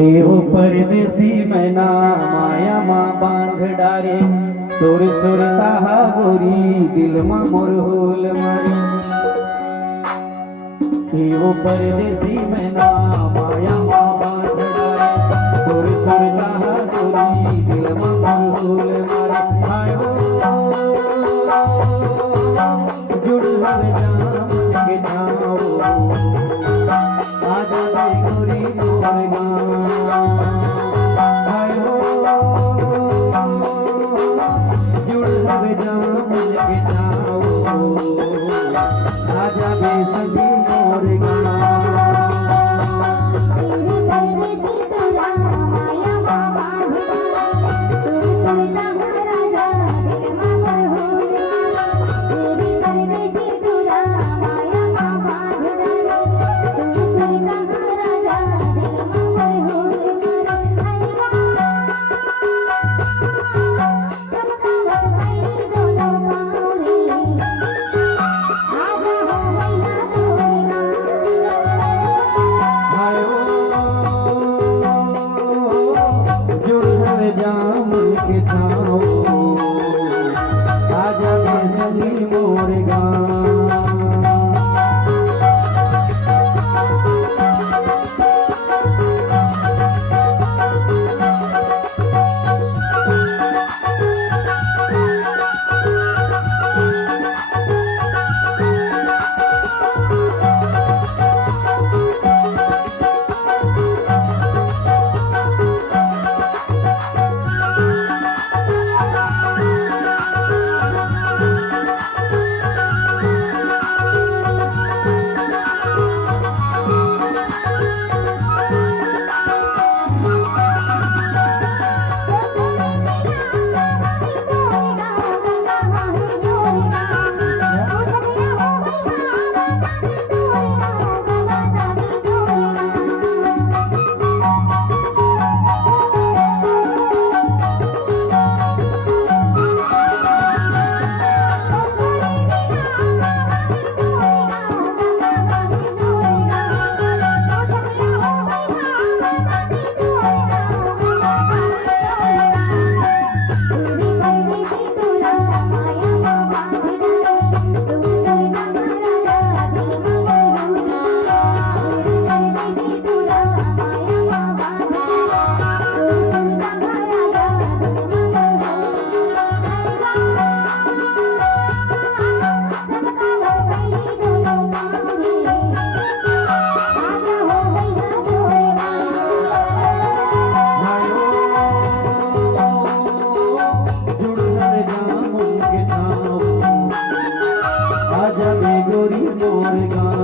एहो परदेसी मैना माया मा बांध डारे तोर सुरता गोरी दिल मा मोर होल मारी। एहो परदेसी मैना माया मा बांध डारे तोर सुरता गोरी दिल मा मोर होल मारी। हाय हो जुड़ हर जाम के छाओ आजा रे गोरी मोर गाँव। हाय हो जुड़ हर जाम के छाओ आजा रे सभी मोर गाँव। जाम के छाओ आजा रे सभी मोर गाँव। आजा रे गोरी मोर गाँव।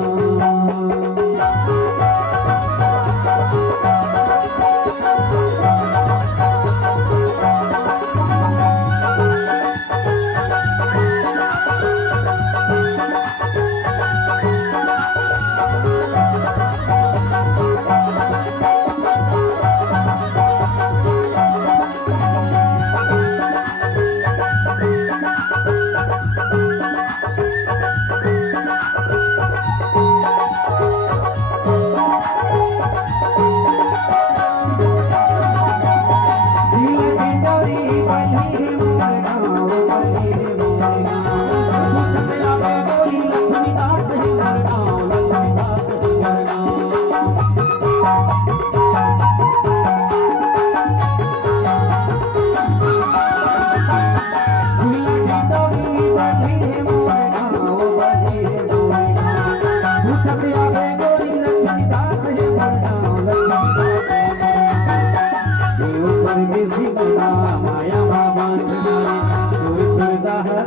माया बाबा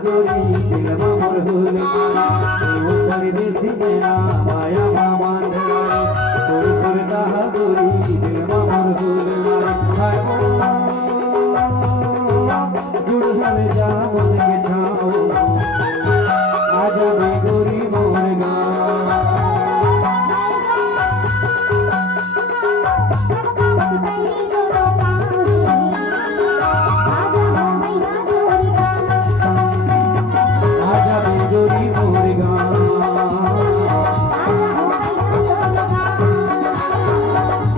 गोरी दिल मा मोर होल मारी। परदेसी मैना माया बाबा सुरता गोरी दिल मा मोर होल मारी। हाय जुड़ हर जाम के छाओ आजा रे गोरी मोर गाँव। आजा रे गोरी मोर गाँव।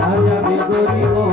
आजा रे हरि बोल